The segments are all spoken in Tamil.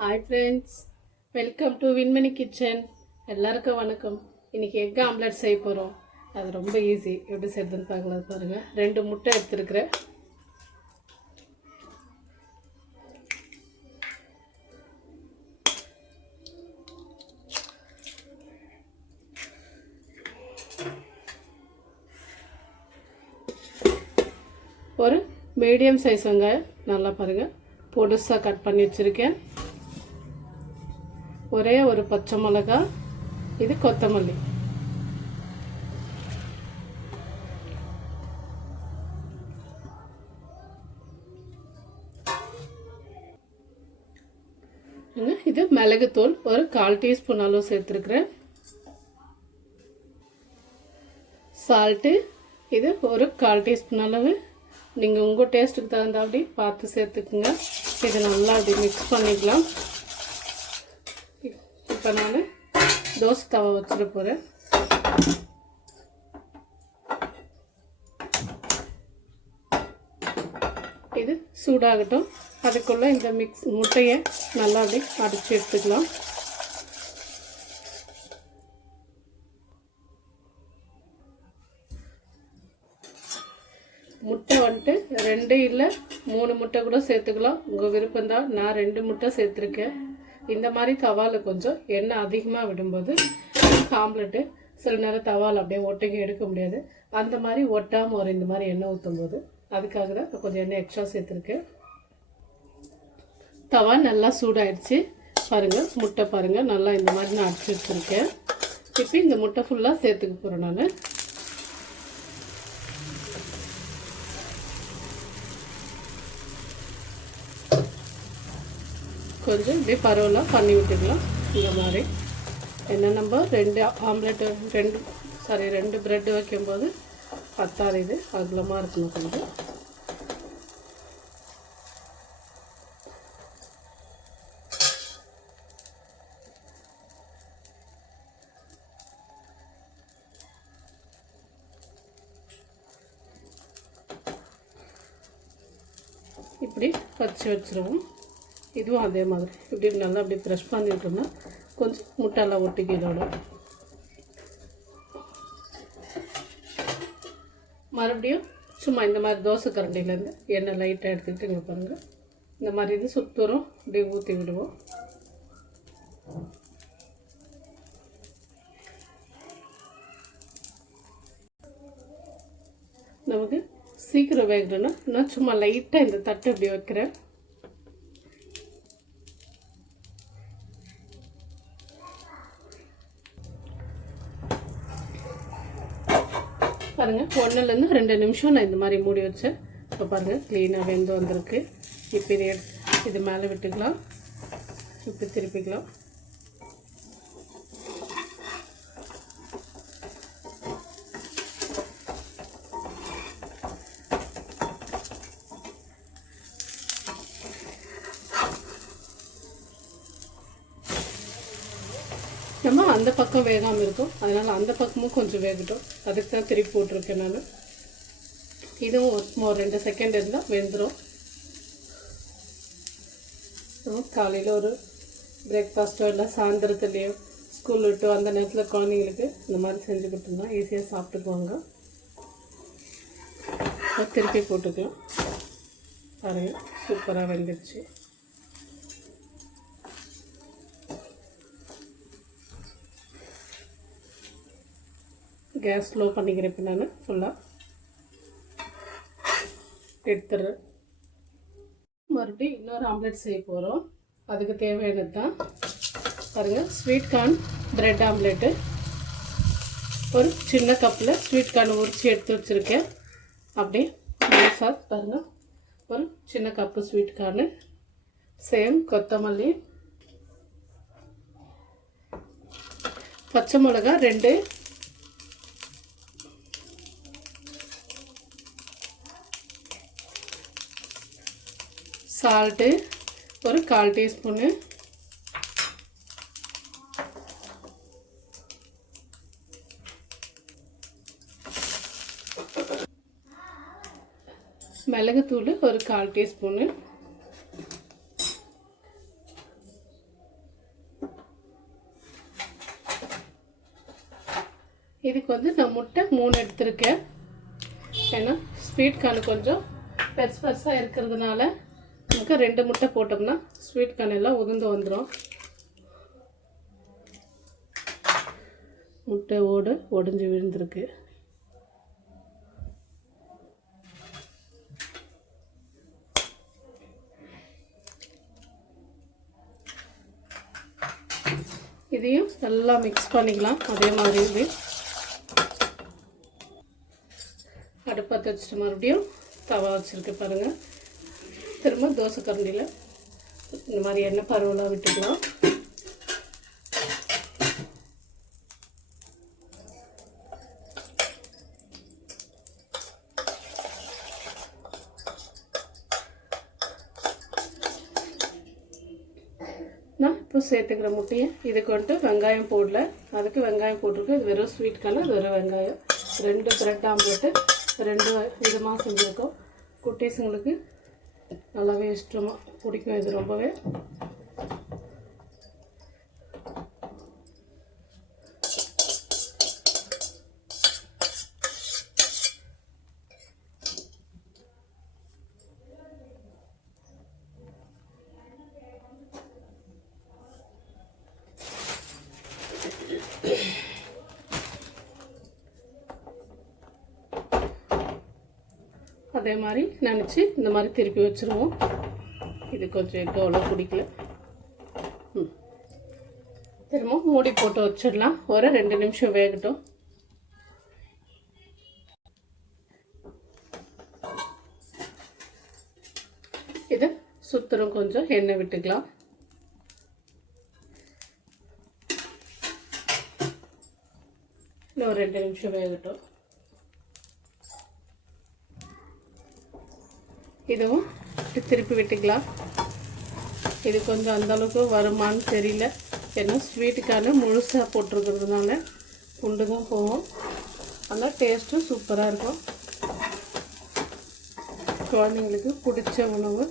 Hi friends, welcome to Vinmani kitchen. எல்லாருக்கும் வணக்கம். இன்றைக்கி எக் ஆம்லெட் செய்ய போகிறோம். அது ரொம்ப ஈஸி. எப்படி செய்யறதுன்னு பார்க்கலாம். பாருங்கள், 2 முட்டை எடுத்துருக்குறேன். ஒரு மீடியம் சைஸ் வெங்காயம் நல்லா பாருங்கள் பொடுசாக கட் பண்ணி வச்சுருக்கேன். ஒரே ஒரு பச்சை மிளகா, இது கொத்தமல்லி. இது மிளகுத்தூள் ஒரு 1/4 டீஸ்பூன் அளவு சேர்த்துருக்குறேன். சால்ட்டு இது ஒரு 1/4 டீஸ்பூன் அளவு. நீங்கள் உங்கள் டேஸ்ட்டுக்கு தகுந்த அப்படி பார்த்து சேர்த்துக்குங்க. இது நல்லா அப்படி மிக்ஸ் பண்ணிக்கலாம். இப்போ நான் தோசை தவா வச்சுட்டு போகிறேன். இது சூடாகட்டும். அதுக்குள்ளே இந்த முட்டையை நல்லா அப்படி அடித்து எடுத்துக்கலாம். முட்டை வந்துட்டு 2 இல்லை 3 முட்டை கூட சேர்த்துக்கலாம். உங்கள் விருப்பம்தான். நான் 2 முட்டை சேர்த்துருக்கேன். இந்த மாதிரி தவாவில் கொஞ்சம் எண்ணெய் அதிகமாக விடும்போது ஆம்லெட்டு சில நேரம் தவாவில் அப்படியே ஒட்டைக்கு எடுக்க முடியாது. அந்த மாதிரி ஒட்டாமல் ஒரு இந்த மாதிரி எண்ணெய் ஊற்றும் போது அதுக்காக தான் கொஞ்சம் எண்ணெய் எக்ஸ்ட்ரா சேர்த்துருக்கேன். தவா நல்லா சூடாயிடுச்சு. பாருங்கள், முட்டை பாருங்கள் நல்லா இந்த மாதிரி நான் அடிச்சு வச்சுருக்கேன். இப்போ இந்த முட்டை ஃபுல்லாக சேர்த்துக்க போகிறேன். நான் கொஞ்சம் இப்படி பரவலாக பண்ணி விட்டுக்கலாம். இந்த மாதிரி என்ன நம்ம 2 ஆம்லெட்டு 2 ப்ரெட்டு வைக்கும்போது பத்தாது. இது அகலமாக இருக்கணும் கொஞ்சம். இப்படி வச்சு வச்சுருவோம். இதுவும் அதே மாதிரி இப்படி நல்லா அப்படி ப்ரெஷ் பண்ணி விட்டோம்னா கொஞ்சம் முட்டையெல்லாம் ஒட்டிக்கிடோட. மறுபடியும் சும்மா இந்த மாதிரி தோசை கரண்டிலேருந்து எண்ணெய் லைட்டாக எடுத்துக்கிட்டு இங்கே பாருங்கள் இந்த மாதிரி இது சுத்தரும் இப்படி ஊற்றி விடுவோம். நமக்கு சீக்கிரம் வேகணும்னா நான் சும்மா லைட்டாக இந்த தட்டை இப்படி வைக்கிறேன். பாருங்கள், 1லேருந்து 2 நிமிஷம் நான் இந்த மாதிரி மூடி வச்சேன். இப்போ பாருங்கள் க்ளீனாக வெந்து வந்திருக்கு. இப்போ இது மேலே விட்டுக்கலாம். இப்படி திருப்பிக்கலாம். நம்ம அந்த பக்கம் வேகாமல் இருக்கும், அதனால் அந்த பக்கமும் கொஞ்சம் வேகட்டும். அதுக்கு தான் திருப்பி போட்டிருக்கேன் நான். இதுவும் ஒரு 2 செகண்ட் இருந்தால் வெந்துடும். காலையில் ஒரு பிரேக்ஃபாஸ்ட்டோ இல்லை சாயந்தரத்துலேயோ ஸ்கூல் விட்டு அந்த நேரத்தில் குழந்தைங்களுக்கு இந்த மாதிரி செஞ்சு கொடுத்தோம்னா ஈஸியாக சாப்பிட்டுக்குவாங்க. திருப்பி போட்டுக்கலாம். பாருங்கள், சூப்பராக வெந்துடுச்சு. கேஸ் ஸ்லோ பண்ணிக்கிறேன். இப்போ நான் ஃபுல்லாக எடுத்துடுறேன். மறுபடியும் இன்னொரு ஆம்லெட் செய்ய போகிறோம். அதுக்கு தேவையானது தான் பாருங்கள், ஸ்வீட் கார்ன் ப்ரெட் ஆம்லெட்டு. ஒரு சின்ன கப்பில் ஸ்வீட் கார்ன் உரித்து எடுத்து வச்சுருக்கேன். அப்படியே சாஸ் பாருங்கள், ஒரு சின்ன கப்பு ஸ்வீட் கார்னு, சேம் கொத்தமல்லி, பச்சை மிளகா 2, சால்ட்டு ஒரு 1/4 டீஸ்பூனு, மிளகுத்தூள் ஒரு 1/4 டீஸ்பூனு, இதுக்கு வந்து நான் முட்டை 3 எடுத்திருக்கேன். ஏன்னா ஸ்வீட் கார்ன் கொஞ்சம் பெருசு பெருசாக இருக்கிறதுனால நமக்கு 2 முட்டை போட்டோம்னா ஸ்வீட் கார்ன் எல்லாம் உதிர்ந்து வந்துடும். முட்டை ஓடு ஒடிஞ்சு விழுந்திருக்கு. இதையும் நல்லா மிக்ஸ் பண்ணிக்கலாம். அதே மாதிரி இது அடுப்பத்தை வச்சுட்டு மறுபடியும் தவா வச்சுருக்கு பாருங்கள். திரும்ப தோசை கரண்டியில் இந்த மாதிரி எண்ணெய் பரவலாக விட்டுக்கலாம். நான் இப்போ சேர்த்துக்கிற முட்டையை இதுக்கு வந்துட்டு வெங்காயம் போடல, அதுக்கு வெங்காயம் போட்டிருக்கு. இது வெறும் ஸ்வீட் கார்ன், அது வெறும் வெங்காயம். 2 பிரெட் ஆம்லெட்டு 2 விதமாக செஞ்சுருக்கோம். குட்டீஸுங்களுக்கு நல்லாவே இஷ்டமாக பிடிக்கும் இது ரொம்பவே. அதே மாதிரி நினச்சி இந்த மாதிரி திருப்பி வச்சுருவோம். இது கொஞ்சம் எக்கு அவ்வளோ பிடிக்கல. திரும்ப மூடி போட்டு வச்சிடலாம். ஒரு 2 நிமிஷம் வேகட்டும். இதை சுத்தரும் கொஞ்சம் எண்ணெய் விட்டுக்கலாம். இன்னும் 2 நிமிஷம் வேகட்டும். இதுவும் திருப்பி விட்டுக்கலாம். இது கொஞ்சம் அந்தளவுக்கு வருமானு தெரியல, ஏன்னா ஸ்வீட்டுக்கான முழுசாக போட்டிருக்கிறதுனால குண்டு தான் போகும். ஆனால் டேஸ்ட்டும் சூப்பராக இருக்கும். குழந்தைங்களுக்கு பிடிச்ச உணவு.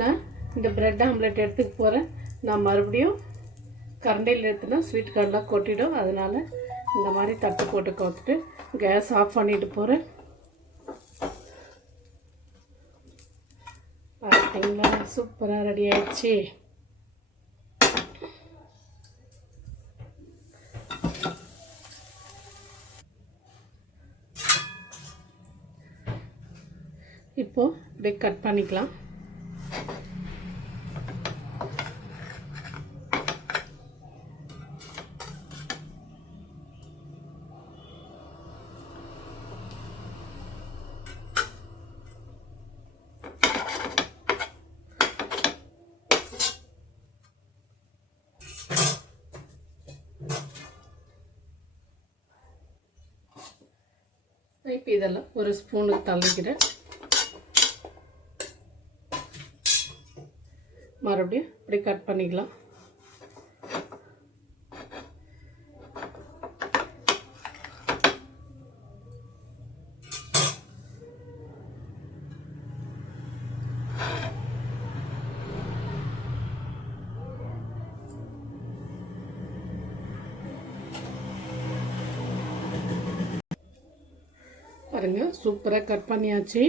நான் இந்த பிரெட் ஆம்லெட் எடுத்துக்க போகிறேன். நான் மறுபடியும் கரண்டியில் எடுத்துனா ஸ்வீட் கார்ன்லாம் கொட்டிடும். அதனால் இந்த மாதிரி தட்டு போட்டு கோத்துட்டு கேஸ் ஆஃப் பண்ணிட்டு போகிறேன். பார்த்தீங்களா, சூப்பராக ரெடி ஆயிடுச்சு. இப்போது இப்படி கட் பண்ணிக்கலாம். இப்போ இதெல்லாம் ஒரு ஸ்பூனுக்கு தள்ளிக்கிறேன். மறுபடியும் இப்படி கட் பண்ணிக்கலாம். பாருங்க, சூப்பராக கட் பண்ணியாச்சு.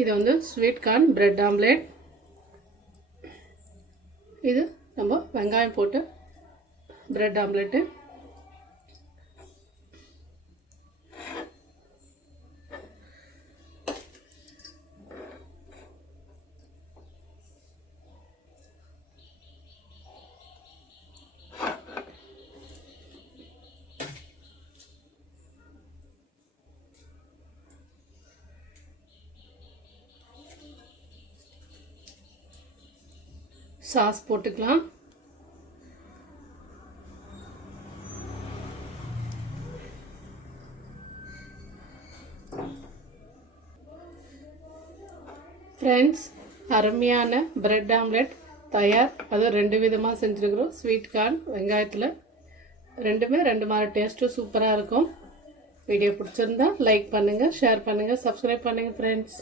இது வந்து ஸ்வீட் கார்ன் பிரெட் ஆம்லெட். இது நம்ம வெங்காயம் போட்டு பிரெட் ஆம்லெட்டு. சாஸ் போட்டுக்கலாம். ஃப்ரெண்ட்ஸ், அருமையான பிரெட் ஆம்லெட் தயார். அதுவும் 2 விதமாக செஞ்சுருக்குறோம். ஸ்வீட் கார்ன் வெங்காயத்தில் ரெண்டுமே 2 மாதிரி டேஸ்ட்டும் சூப்பராக இருக்கும். வீடியோ பிடிச்சிருந்தா லைக் பண்ணுங்கள், ஷேர் பண்ணுங்கள், சப்ஸ்கிரைப் பண்ணுங்கள் ஃப்ரெண்ட்ஸ்.